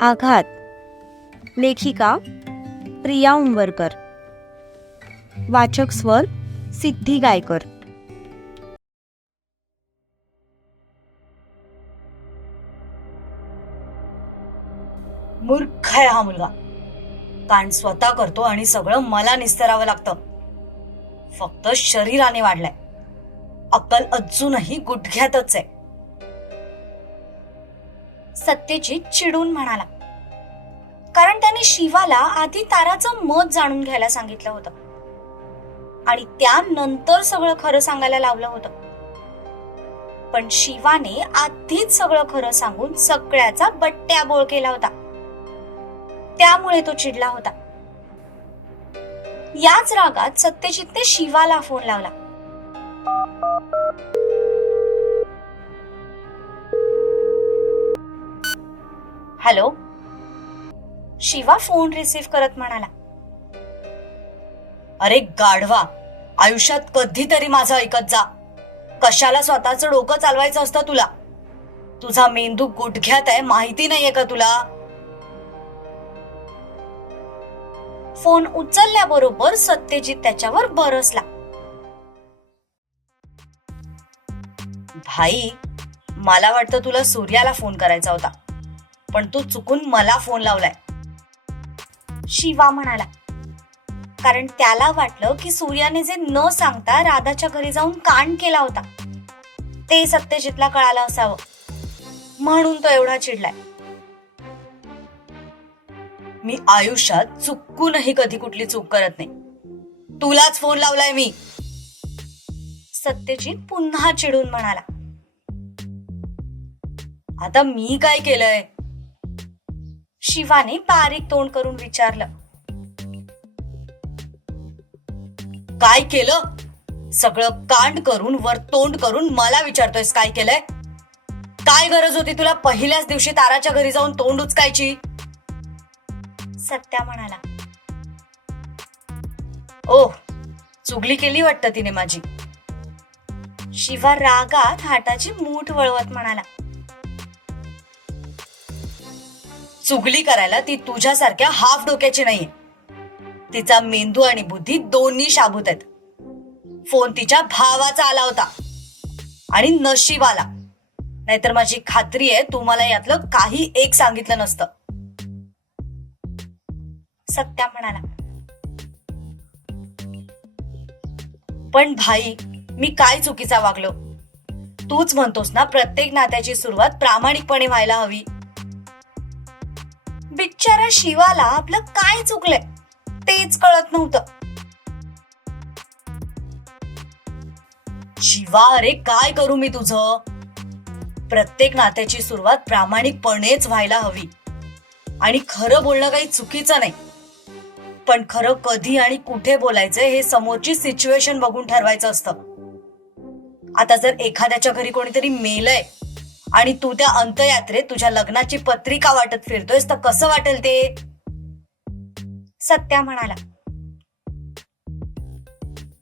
आघात. लेखिका प्रिया उंबरकर. वाचक स्वर सिद्धी गायकर. मूर्ख आहे हा मुलगा. कारण स्वतः करतो आणि सगळं मला निस्तरावं लागतं. फक्त शरीराने वाढलाय. अक्कल अजूनही गुडघ्यातच आहे. सत्यजित चिडून म्हणाला. कारण त्याने शिवाला आधी ताराचं मत जाणून घ्यायला सांगितलं होतं. आणि त्यानंतर सगळं खरं सांगायला लावलं होतं. पण शिवाने आधीच सगळं खरं सांगून सगळ्याचा बट्ट्याबोळ केला होता. त्यामुळे तो चिडला होता. याच रागात सत्यजितने शिवाला फोन लावला. हॅलो? शिवा फोन रिसीव्ह करत म्हणाला. अरे गाढवा आयुष्यात कधीतरी माझं ऐकत जा. कशाला स्वतःचं डोकं चालवायचं असतं तुला? तुझा मेंदू गुटघ्यात आहे माहिती नाहीये का तुला? फोन उचलल्याबरोबर सत्यजित त्याच्यावर बरसला. भाई मला वाटतं तुला सूर्याला फोन करायचा होता. पण तू चुकून मला फोन लावलाय. शिवा म्हणाला. कारण त्याला वाटलं की सूर्याने जे न सांगता राधाच्या घरी जाऊन कांड केला होता. ते सत्यजितला कळालं असावं. म्हणून तो एवढा चिडलाय. मी आयुष्यात चुकूनही कधी कुठली चूक करत नाही. तुलाच फोन लावलाय मी. सत्यजित पुन्हा चिडून म्हणाला. आता मी काय केलंय? शिवाने बारीक तोंड करून विचारलं. काय केलं? सगळं कांड करून वर तोंड करून मला विचारतोयस काय केलंय? काय गरज होती तुला पहिल्याच दिवशी ताराच्या घरी जाऊन तोंड उचकायची? सत्या म्हणाला. ओह चुगली केली वाटतं तिने माझी. शिवा रागात हाताची मूठ वळवत म्हणाला. चुगली करायला ती तुझ्यासारख्या हाफ डोक्याची नाहीये तिचा मेंदू आणि बुद्धी दोन्ही शाबूत आहेत. फोन तिच्या भावाचा आला होता. आणि नशीब आला. नाहीतर माझी खात्री आहे तू मला यातलं काही एक सांगितलं नसतं. सत्या म्हणाला. पण भाई मी काय चुकीचा वागलो? तूच म्हणतोस ना प्रत्येक नात्याची सुरुवात प्रामाणिकपणे व्हायला हवी. बिचारा शिवाला आपलं काय चुकलंय? तेच कळत नव्हतं. शिवा अरे काय करू मी तुझं? प्रत्येक नात्याची सुरुवात प्रामाणिकपणेच व्हायला हवी. आणि खरं बोलणं काही चुकीचं नाही. पण खरं कधी आणि कुठे बोलायचं हे समोरची सिच्युएशन बघून ठरवायचं असतं. आता जर एखाद्याच्या घरी कोणीतरी मेलय आणि तू त्या अंतयात्रेत तुझ्या लग्नाची पत्रिका वाटत फिरतोयस तर कसं वाटेल ते? सत्या म्हणाला.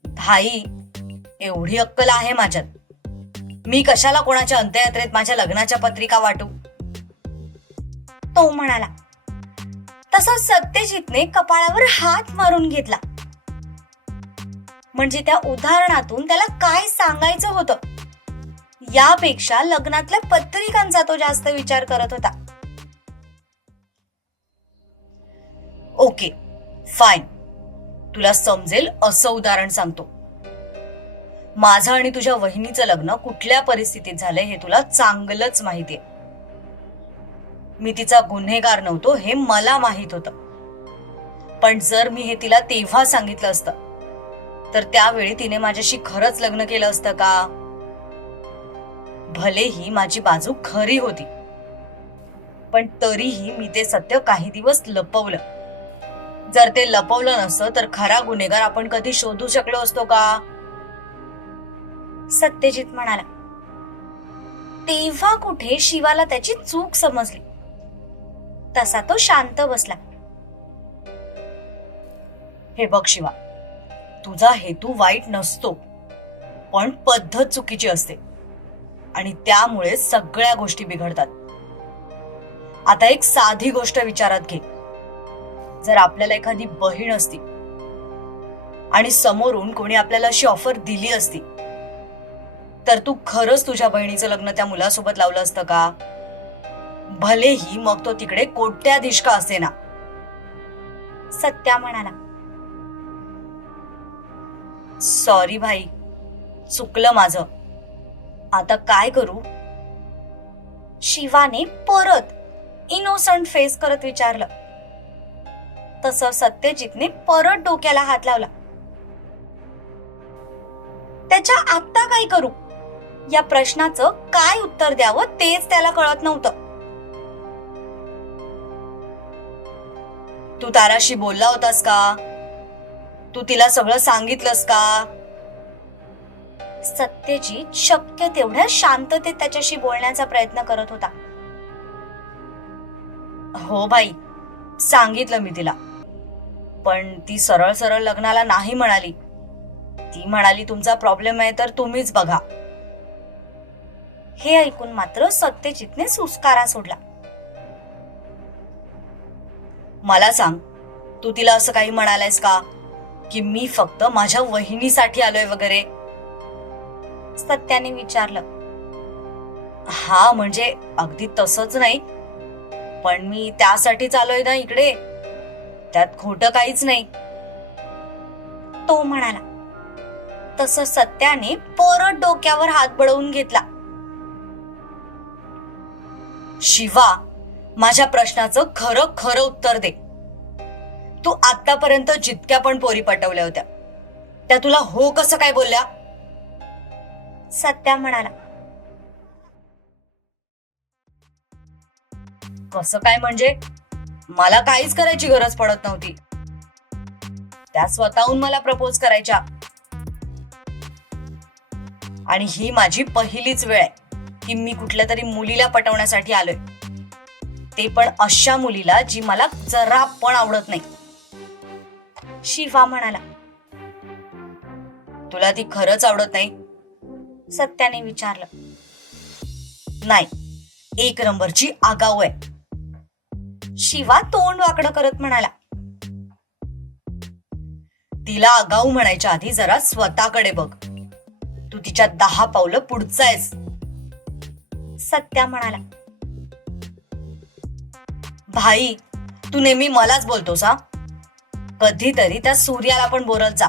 भाई एवढी अक्कल आहे माझ्यात. मी कशाला कोणाच्या अंतयात्रेत माझ्या लग्नाच्या पत्रिका वाटू? तो म्हणाला. तसा सत्यजितने कपाळावर हात मारून घेतला. म्हणजे त्या उदाहरणातून त्याला काय सांगायचं होतं? यापेक्षा लग्नातल्या पत्रिकांचा तो जास्त विचार करत होता. ओके फाईन तुला समजेल असं उदाहरण सांगतो. माझं आणि तुझ्या वहिनीचं लग्न कुठल्या परिस्थितीत झालंय हे तुला चांगलंच माहितीये. मी तिचा गुन्हेगार नव्हतो हे मला माहीत होतं. पण जर मी हे तिला तेव्हा सांगितलं असतं तर त्यावेळी तिने माझ्याशी खरंच लग्न केलं असतं का? भलेही माझी बाजू खरी होती. पण तरीही मी ते सत्य काही दिवस लपवलं. जर ते लपवलं नसतं तर खरा गुन्हेगार आपण कधी शोधू शकलो असतो का? सत्यजित म्हणाला तेव्हा कुठे शिवाला त्याची चूक समजली? तसा तो शांत बसला. हे बघ शिवा तुझा हेतू वाईट नसतो पण पद्धत चुकीची असते. आणि त्यामुळे सगळ्या गोष्टी बिघडतात. आता एक साधी गोष्ट विचारात घे. जर आपल्याला एखादी बहीण असती आणि समोरून कोणी आपल्याला अशी ऑफर दिली असती तर तू खरंच तुझ्या बहिणीचं लग्न त्या मुलासोबत लावलं असतं का? भलेही मग तो तिकडे कोट्याधीश का असेना सत्या म्हणाला. सॉरी भाई चुकलं माझं. आता काय करू? शिवाने परत इनोसंट फेस करत विचारलं. तसं सत्यजितने परत डोक्याला हात लावला. त्याच्या आत्ता काय करू? या प्रश्नाचं काय उत्तर द्यावं तेच त्याला कळत नव्हतं. तू ताराशी बोलला होतास का? तू तिला सगळं सांगितलंस का? सत्यजित शक्य तेवढ्या शांततेत त्याच्याशी बोलण्याचा प्रयत्न करत होता. हो बाई सांगितलं मी तिला. पण ती सरळ सरळ लग्नाला नाही म्हणाली. ती म्हणाली तुमचा प्रॉब्लेम आहे तर तुम्हीच बघा. हे ऐकून मात्र सत्यजितने सुस्कारा सोडला. मला सांग तू तिला असं काही म्हणालायस का? की मी फक्त माझ्या वहिनीसाठी आलोय वगैरे. सत्याने विचारलं. हा म्हणजे अगदी तसंच नाही. पण मी त्यासाठीच आलोय ना इकडे. त्यात खोटं काहीच नाही. तो म्हणाला. तसं सत्याने परत डोक्यावर हात बडवून घेतला. शिवा माझ्या प्रश्नाचं खरं खरं उत्तर दे. तू आतापर्यंत जितक्या पण पोरी पटवल्या होत्या त्या तुला हो कसं काय बोलल्या? सत्या म्हणाला. कसं काय म्हणजे? मला काहीच करायची गरज पडत नव्हती. त्या स्वतःहून मला प्रपोज करायच्या. आणि ही माझी पहिलीच वेळ आहे की मी कुठल्या तरी मुलीला पटवण्यासाठी आलोय. ते पण अशा मुलीला जी मला जरा पण आवडत नाही. शिवा म्हणाला. तुला ती खरंच आवडत नाही? सत्याने विचारलं. नाही एक नंबरची आगाऊ आहे. शिवा तोंड वाकडं करत म्हणाला. तिला आगाऊ म्हणायच्या आधी जरा स्वतःकडे बघ. तू तिच्या दहा पावलं पुढचा आहेस. सत्या म्हणाला. भाई तू नेहमी मलाच बोलतोस हा? कधीतरी त्या सूर्याला पण बोलत जा.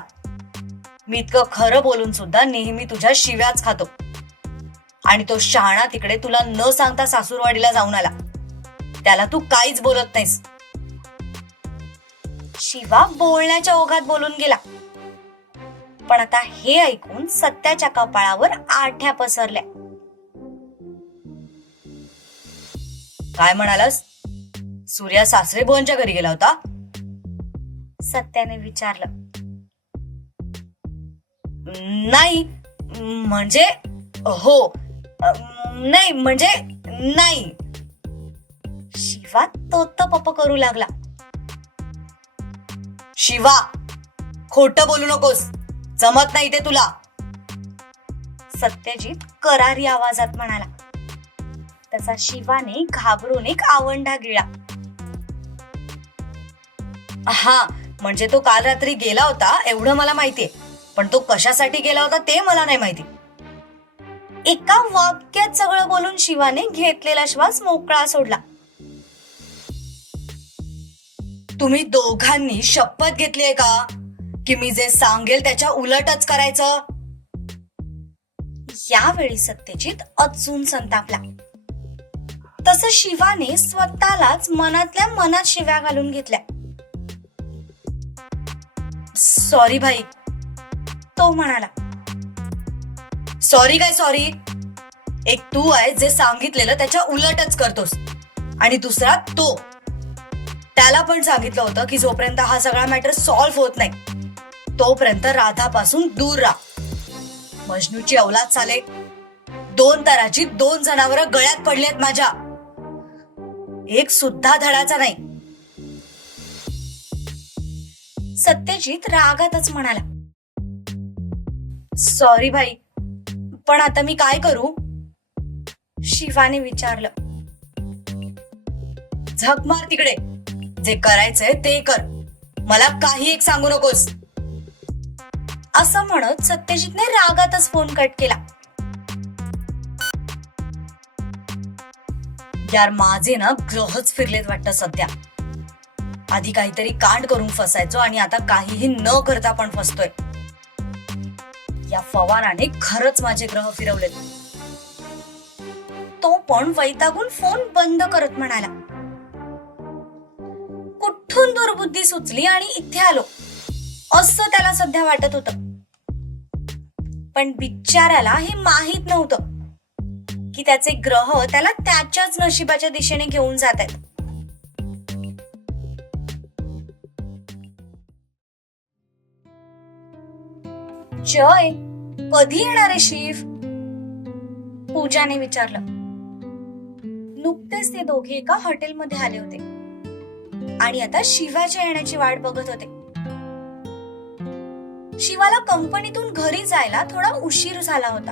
मी इतकं खरं बोलून सुद्धा नेहमी तुझ्या शिव्याच खातो. आणि तो शहाणा तिकडे तुला न सांगता सासूरवाडीला जाऊन आला. त्याला तू काहीच बोलत नाहीस. शिवा बोलण्याच्या ओघात बोलून गेला. पण आता हे ऐकून सत्याच्या कपाळावर आठ्या पसरल्या. काय म्हणालास? सूर्या सासरे बोनच्या घरी गेला होता? सत्याने विचारलं. नाही म्हणजे हो नाही म्हणजे नाही. शिवा तोत पप करू लागला. शिवा खोट बोलू नकोस. जमत नाही ते तुला. सत्यजित करारी आवाजात म्हणाला. तसा शिवाने घाबरून एक आवंढा गिळा हा म्हणजे तो काल रात्री गेला होता एवढं मला माहितीये. पण तो कशासाठी गेला होता ते मला नाही माहिती. एका वाक्यात सगळं बोलून शिवाने घेतलेला श्वास मोकळा सोडला. तुम्ही दोघांनी शपथ घेतलीये का? की मी जे सांगेल त्याच्या उलटच करायचं? यावेळी सत्यजित अजून संतापला. तस शिवाने स्वतःलाच मनातल्या मनात शिव्या घालून घेतल्या. सॉरी भाई तो म्हणाला सॉरी काय सॉरी एक तू आहे जे सांगितलेलं त्याच्या उलटच करतोस. आणि दुसरा तो. त्याला पण सांगितलं होतं की जोपर्यंत हा सगळा मॅटर सॉल्व्ह होत नाही तोपर्यंत राधापासून दूर राहा. मजनूची अवलाद चाले दोन तराची दोन जनावर गळ्यात पडलेत माझ्या. एक सुद्धा धडाचा नाही. सत्यजित रागातच म्हणाला सॉरी भाई. पण आता मी काय करू? शिवाने विचारलं. झक मार तिकडे. जे करायचंय ते कर. मला काही एक सांगू नकोस. असं म्हणत सत्यजितने रागातच फोन कट केला. यार माझे ना ग्रहच फिरलेत वाटतं सध्या. आधी काहीतरी कांड करून फसायचो आणि आता काहीही न करता पण फसतोय. या फवाराने खरंच माझे ग्रह फिरवलेत. तो पण वैतागून फोन बंद करत म्हणाला. कुठून दुर्बुद्धी सुचली आणि इथे आलो? असं त्याला सध्या वाटत होत. पण बिचाऱ्याला हे माहीत नव्हतं की त्याचे ग्रह त्याला त्याच्याच नशिबाच्या दिशेने घेऊन जात आहेत. जय कधी येणार आहे शिव? पूजाने विचारलं. नुकतेच ते दोघे एका हॉटेलमध्ये आले होते. आणि आता शिवाच्या येण्याची वाट बघत होते. शिवाला कंपनीतून घरी जायला थोडा उशीर झाला होता.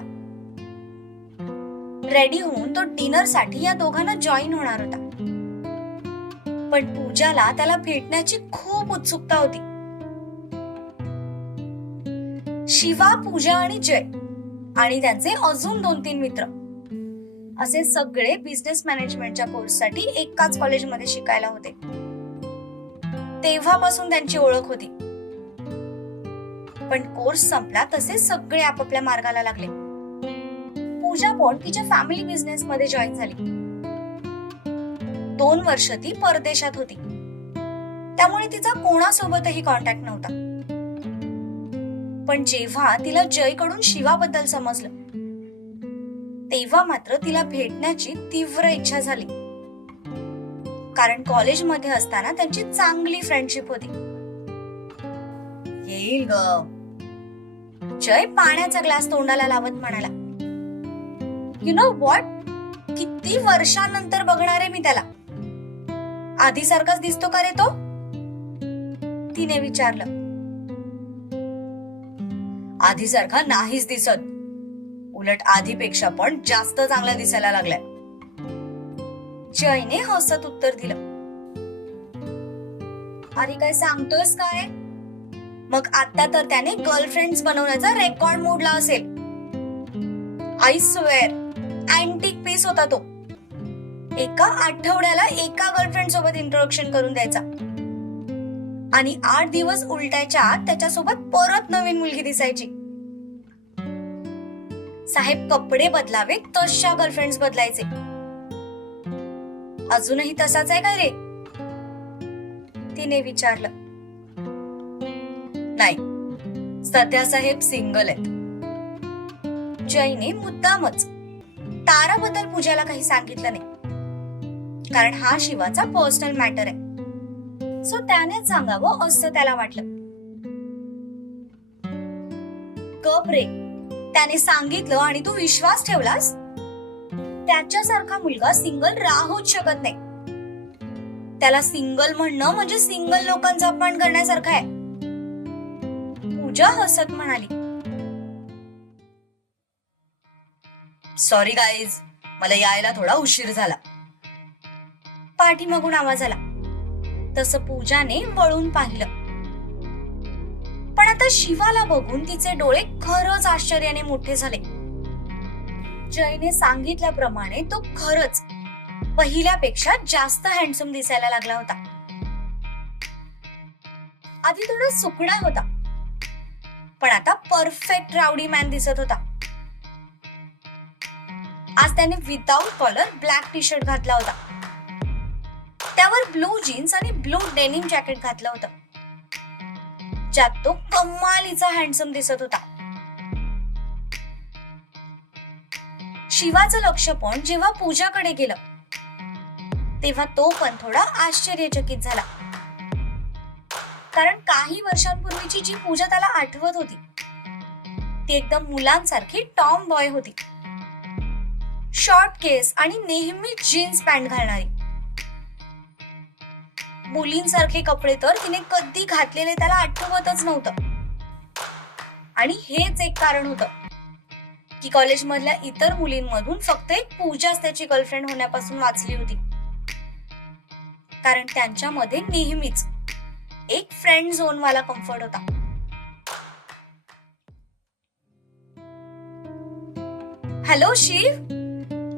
रेडी होऊन तो डिनरसाठी या दोघांना जॉईन होणार होता. पण पूजाला त्याला भेटण्याची खूप उत्सुकता होती. शिवा पूजा आणि जय. आणि त्यांचे अजून दोन तीन मित्र. असे सगळे बिझनेस मॅनेजमेंटच्या कोर्ससाठी एकाच कॉलेजमध्ये शिकायला होते. तेव्हापासून त्यांची ओळख होती. पण कोर्स संपला तसे सगळे आपापल्या मार्गाला लागले. पूजा पण तिच्या फॅमिली बिझनेस मध्ये जॉईन झाली. दोन वर्ष ती परदेशात होती. त्यामुळे तिचा कोणासोबतही कॉन्टॅक्ट नव्हता. पण जेव्हा तिला जयकडून शिवाबद्दल समजलं तेव्हा मात्र तिला भेटण्याची तीव्र इच्छा झाली. कारण कॉलेजमध्ये असताना त्यांची चांगली फ्रेंडशिप होती. येईल ग. जय पाण्याचा ग्लास तोंडाला लावत म्हणाला यु नो वॉट किती वर्षांनंतर बघणार आहे मी त्याला. आधी सारखाच दिसतो का रे तो? तिने विचारलं. आधीसारखा नाहीच दिसत. उलट आधीपेक्षा पण जास्त चांगला दिसायला लागलाय. जयने हसत उत्तर दिलं. अरे काय सांगतोयस काय? मग आता तर त्याने गर्लफ्रेंड्स बनवण्याचा रेकॉर्ड मोडला असेल. आय स्वेअर अँटिक पीस होता तो. एका आठवड्याला एका गर्लफ्रेंड सोबत इंट्रोडक्शन करून द्यायचा. आणि आठ दिवस उलटायच्या आत त्याच्यासोबत परत नवीन मुलगी दिसायची. साहेब कपडे बदलावे तशा गर्लफ्रेंड्स बदलायचे. अजूनही तसाच आहे का रे? तिने विचारलं. नाही सध्या साहेब सिंगल आहेत. जयने मुद्दामच ताराबद्दल पूजाला काही सांगितलं नाही. कारण हा शिवाचा पर्सनल मॅटर आहे. सो त्यानेच सांगावं असं त्याला वाटलं. कप रे त्याने सांगितलं आणि तू विश्वास ठेवलास? त्याच्यासारखा मुलगा सिंगल राहूच शकत नाही. त्याला सिंगल म्हणणं म्हणजे सिंगल लोकांचा अपमान करण्यासारखं आहे. पूजा हसत म्हणाली. सॉरी गाईज मला यायला थोडा उशीर झाला. पाठीमागून आवाज आला. तसं पूजाने वळून पाहिलं. पण आता शिवाला बघून तिचे डोळे खरंच आश्चर्याने मोठे झाले. जयने सांगितल्याप्रमाणे तो खरच पहिल्यापेक्षा जास्त हँडसम दिसायला लागला होता. आधी थोडा सुकडा होता पण आता परफेक्ट रावडी मॅन दिसत होता. आज त्याने without collar black T shirt घातला होता. त्यावर ब्लू जीन्स आणि ब्लू डेनिम जॅकेट घातलं होतं. ज्यात तो कमालीचा हँडसम दिसत होता. शिवाचं लक्ष पण जेव्हा पूजाकडे गेलं तेव्हा तो पण थोडा आश्चर्यचकित झाला. कारण काही वर्षांपूर्वीची जी पूजा त्याला आठवत होती ती एकदम मुलांसारखी टॉम बॉय होती. शॉर्ट केस आणि नेहमी जीन्स पॅन्ट घालणारी. मुलींसारखे कपडे तर तिने कधी घातलेले त्याला आठवतच नव्हतं. आणि हेच एक कारण होतं की कॉलेजमधल्या इतर मुलींमधून फक्त एक पूजाच त्याची गर्लफ्रेंड होण्यापासून वाचली होती. कारण त्यांच्यामध्ये नेहमीच एक फ्रेंड झोन वाला कम्फर्ट होता. हॅलो शिव?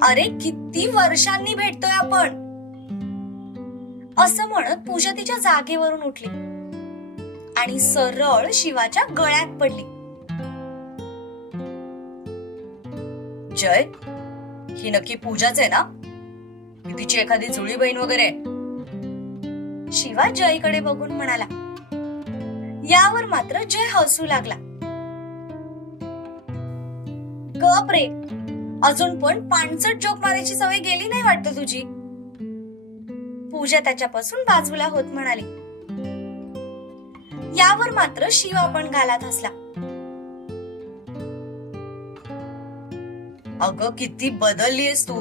अरे किती वर्षांनी भेटतोय आपण. असं म्हणत पूजा तिच्या जागेवरून उठली. आणि सरळ शिवाच्या गळ्यात पडली. जय ही नक्की पूजाच आहे ना? तिची एखादी जुळी बहीण वगैरे शिवा जयकडे बघून म्हणाला यावर मात्र जय हसू लागला. गप रे अजून पण पाणसट जोक मारायची सवय गेली नाही वाटत तुझी? पूजा त्याच्यापासून बाजूला होत म्हणाली. यावर मात्र शिव आपण घालात हसला अगं किती बदललीयस तू.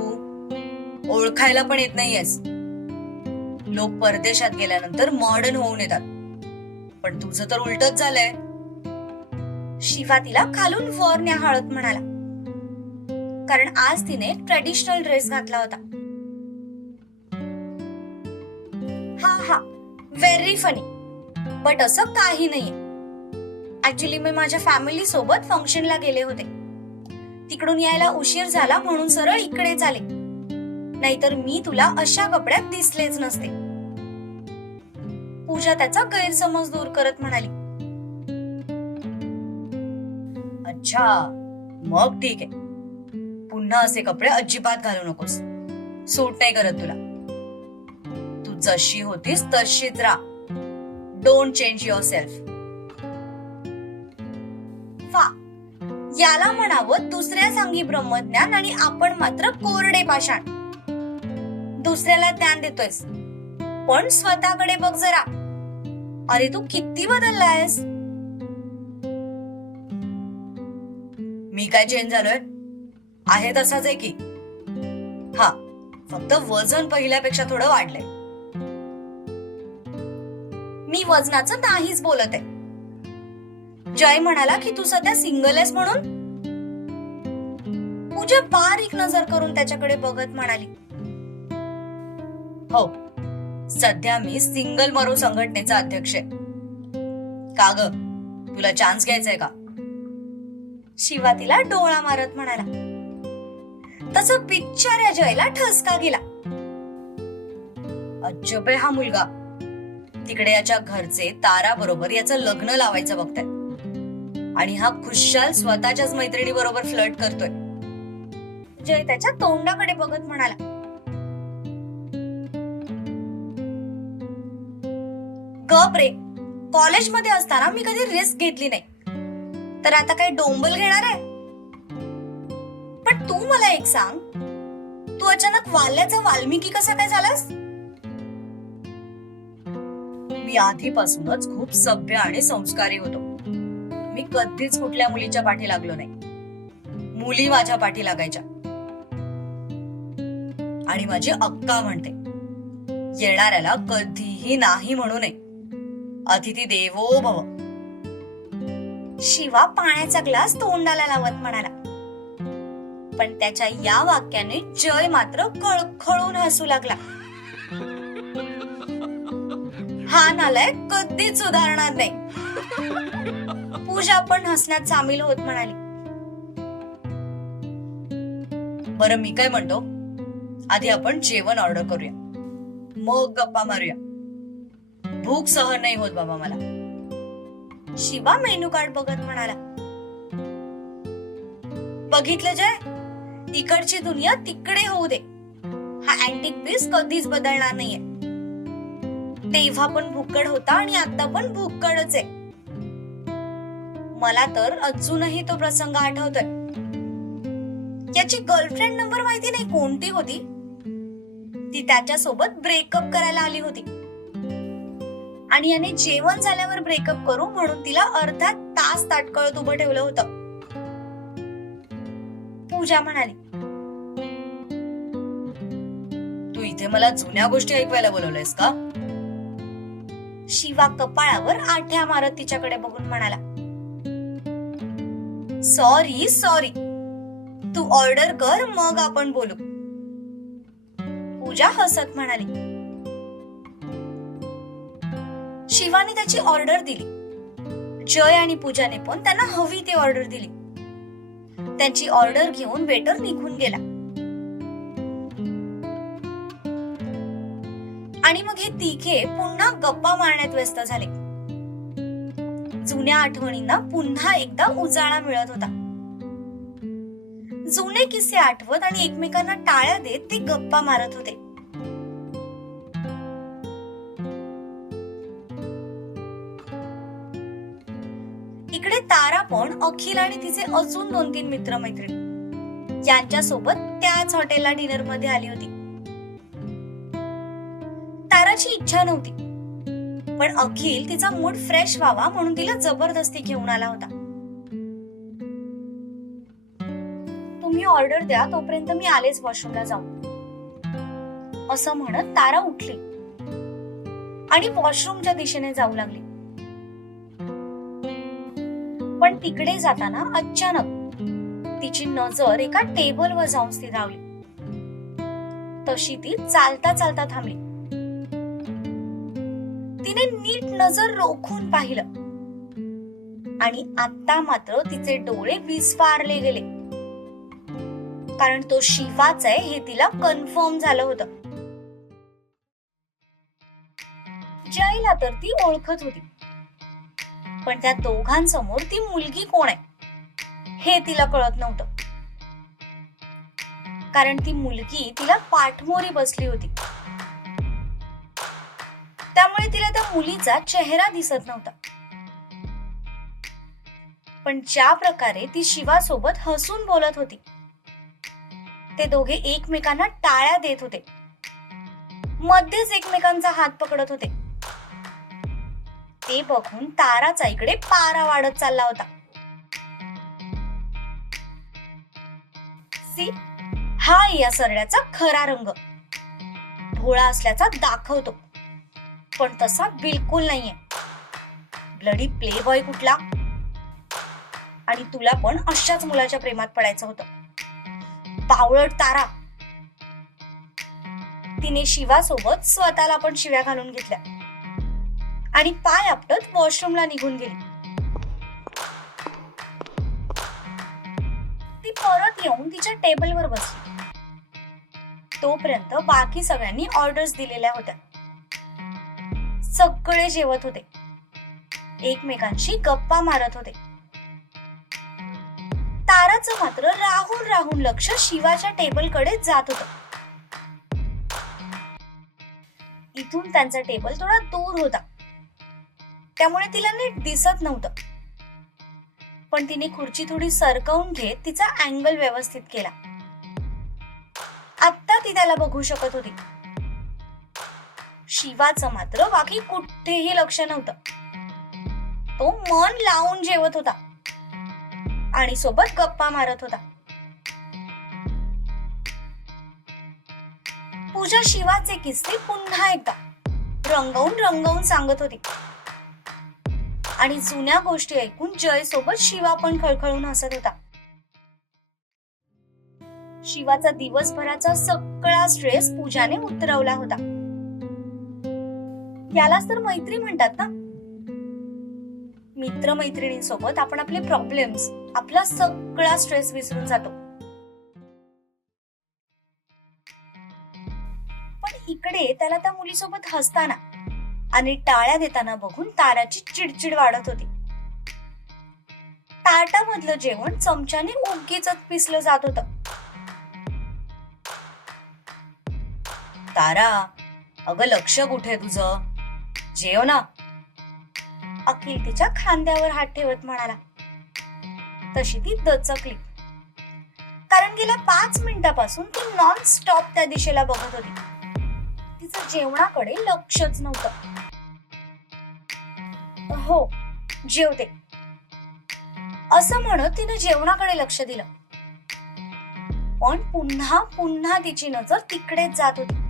ओळखायला पण येत नाहीयेस. लोक परदेशात गेल्यानंतर मॉडर्न होऊन येतात. पण तुझं तर उलटच झालंय. शिवा तिला खालून वर न्याहाळत म्हणाला. कारण आज तिने ट्रेडिशनल ड्रेस घातला होता. हा हा. व्हेरी फनी बट असं काही नाहीये. ऍक्च्युली मी माझ्या फॅमिली सोबत फंक्शनला गेले होते. तिकडून यायला उशीर झाला म्हणून सरळ इकडे झाले नाहीतर मी तुला अशा कपड्यात दिसलेच नसते. पूजा त्याचा गैरसमज दूर करत म्हणाली. अच्छा मग ठीक आहे. पुन्हा असे कपडे अजिबात घालू नकोस. सूट नाही करत तुला. जशी होतीस तशीच राहा डोंट चेंज युअर सेल्फ याला म्हणावं दुसऱ्या सांगी ब्रह्मज्ञान आणि आपण मात्र कोरडे पाषाण. दुसऱ्याला ज्ञान देतोयस. पण स्वतःकडे बघ जरा. अरे तू किती बदललायस? मी काय चेंज झालोय? आहे तसाच आहे की. हा. फक्त वजन पहिल्यापेक्षा थोडं वाढलंय. मी वजनाचं नाहीच बोलत आहे. जय म्हणाला की तू सध्या सिंगल आहेस म्हणून? पूजा बारीक नजर करून त्याच्याकडे बघत म्हणाली. हो सध्या मी सिंगल मरू संघटनेचा अध्यक्ष आहे. का ग? तुला चान्स घ्यायचाय का? शिवा तिला डोळा मारत म्हणाला. तस बिचाऱ्या जयला ठसका गेला. अजब हा मुलगा तिकडे याच्या घरचे तारा बरोबर याचं लग्न लावायचं बघताय आणि हा खुशाल स्वतःच्याच मैत्रिणी बरोबर फ्लर्ट करतोय. जय त्याच्या तोंडाकडे बघत म्हणाला. गप रे कॉलेजमध्ये असताना मी कधी रिस्क घेतली नाही. तर आता काय डोंबल घेणार आहे? पण तू मला एक सांग तू अचानक वाल्याचा वाल्मिकी कसा काय झालास? मी आधीपासूनच खूप सभ्य आणि संस्कारी होतो. मी कधीच कुठल्या मुलीच्या पाठी लागलो नाही. मुली माझ्या पाठी लागायच्या. आणि माझी अक्का म्हणते येणाऱ्याला कधीही नाही म्हणू नये. अतिथी देवो भव. शिवा पाण्याचा ग्लास तोंडाला लावत म्हणाला. पण त्याच्या या वाक्याने जय मात्र खळखळून हसू लागला. हा नालाय कधीच सुधारणार नाही. पूजा पण हसण्यात सामील होत म्हणाली. बरं मी काय म्हणतो? आधी आपण जेवण ऑर्डर करूया. मग गप्पा मारूया. भूक सहन नाही होत बाबा मला. शिवा मेनू कार्ड बघत म्हणाला. बघितलं जय? इकडची दुनिया तिकडे होऊ दे. हा अँटिक पीस कधीच बदलणार नाहीये. तेव्हा पण भुक्कड होता आणि आता पण भुक्कडच आहे. मला तर अजूनही तो प्रसंग आठवतोय. याची गर्लफ्रेंड नंबर माहिती नाही कोणती होती? ती त्याच्या सोबत ब्रेकअप करायला आली होती. आणि याने जेवण झाल्यावर ब्रेकअप करू म्हणून तिला अर्धा तास ताटकळत उभं ठेवलं होतं. पूजा म्हणाली तू इथे मला जुन्या गोष्टी ऐकवायला बोलवलंयस का? शिवा कपाळावर आठ्या मारत तिच्याकडे बघून म्हणाला सॉरी सॉरी तू ऑर्डर कर मग आपण बोलू. पूजा हसत म्हणाली. शिवाने त्याची ऑर्डर दिली. जय आणि पूजाने पण त्यांना हवी ती ऑर्डर दिली. त्यांची ऑर्डर घेऊन वेटर निघून गेला. आणि मग हे तिघे पुन्हा गप्पा मारण्यात व्यस्त झाले. जुन्या आठवणींना पुन्हा एकदा उजाळा मिळत होता. जुने किस्से आठवत आणि एकमेकांना टाळ्या देत ते गप्पा मारत होते. इकडे तारा पण अखिल आणि तिचे अजून दोन तीन मित्रमैत्रिणी. यांच्या सोबत त्याच हॉटेलला डिनरमध्ये आली होती. इच्छा नव्हती. पण अखिल तिचा मूड फ्रेश व्हावा म्हणून तिला जबरदस्ती घेऊन आला होता. तुम्ही ऑर्डर द्या तोपर्यंत मी आलेच वॉशरूमला जाऊन. असं म्हणत तारा उठली. आणि वॉशरूमच्या दिशेने जाऊ लागली. पण तिकडे जाताना अचानक तिची नजर एका टेबलवर जाऊन स्थिरावली. तशी ती चालता चालता थांबली. तिने नीट नजर रोखून पाहिलं. आणि आता मात्र तिचे डोळे विस्फारले गेले. कारण तो शिवाच आहे हे तिला कन्फर्म झालं होतं. जयला तर ती ओळखत होती. पण त्या दोघांसमोर ती मुलगी कोण आहे? हे तिला कळत नव्हतं. कारण ती मुलगी तिला पाठमोरी बसली होती. त्यामुळे तिला त्या मुलीचा चेहरा दिसत नव्हता. पण ज्या प्रकारे ती शिवासोबत हसून बोलत होती ते दोघे एकमेकांना टाळ्या देत होते. मध्येच एकमेकांचा हात पकडत होते. ते बघून ताराचा इकडे पारा वाढत चालला होता. सी हा या सरड्याचा खरा रंग. भोळा असल्याचा दाखवतो. पण तसा बिलकुल नाहीये. ब्लडी प्ले बॉय कुठला? आणि तुला पण अशाच मुलाच्या प्रेमात पडायचं होतं. पावळट तारा. तिने शिवासोबत स्वतःला पण शिव्या घालून घेतल्या. आणि पाय आपटत वॉशरूमला निघून गेली. ती परत येऊन तिच्या टेबलवर बसली. तोपर्यंत बाकी सगळ्यांनी ऑर्डर्स दिलेल्या होत्या. सगळे जेवत होते. एकमेकांशी गप्पा मारत होते. ताराचं मात्र राहून राहून लक्ष शिवाच्या टेबलकडे जात होत. इथून त्यांचा टेबल थोडा दूर होता. त्यामुळे तिला नीट दिसत नव्हतं. पण तिने खुर्ची थोडी सरकवून घेत तिचा अँगल व्यवस्थित केला. आत्ता ती त्याला बघू शकत होती. शिवाचं मात्र बाकी कुठेही लक्ष नव्हतं. तो मन लावून जेवत होता. आणि सोबत गप्पा मारत होता. पूजा शिवाचे किस्से पुन्हा एकदा रंगवून रंगवून सांगत होती. आणि जुन्या गोष्टी ऐकून जय सोबत शिवा पण खळखळून हसत होता. शिवाचा दिवसभराचा सगळा स्ट्रेस पूजाने उतरवला होता. यालाच तर मैत्री म्हणतात ना? मित्र मैत्रिणींसोबत आपण आपले प्रॉब्लेम्स आपला सगळा स्ट्रेस विसरून जातो. पण इकडे त्याला त्या मुलीसोबत हसताना आणि टाळ्या देताना बघून ताराची चिडचिड वाढत होती. ताटामधलं जेवण चमच्याने उगीच पिसलं जात होतं. तारा अगं लक्ष कुठे तुझं? जेव ना. अखिल तिच्या खांद्यावर हात ठेवत म्हणाला. तशी ती दचकली. कारण गेल्या पाच मिनिटापासून ती नॉन स्टॉप त्या दिशेला बघत होती. तिचं जेवणाकडे लक्षच नव्हतं. हो जेवते. असं म्हणत तिने जेवणाकडे लक्ष दिलं. पण पुन्हा पुन्हा तिची नजर तिकडेच जात होती.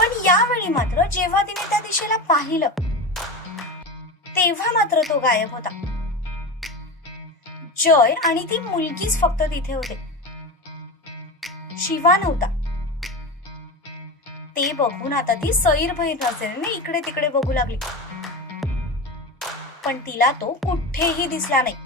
पण यावेळी मात्र जेव्हा तिने त्या दिशेला पाहिलं तेव्हा मात्र तो गायब होता. जय आणि ती मुलगीच फक्त तिथे होते. शिवा नव्हता. ते बघून आता ती सैर बहीण नजरेने इकडे तिकडे बघू लागली. पण तिला तो कुठेही दिसला नाही.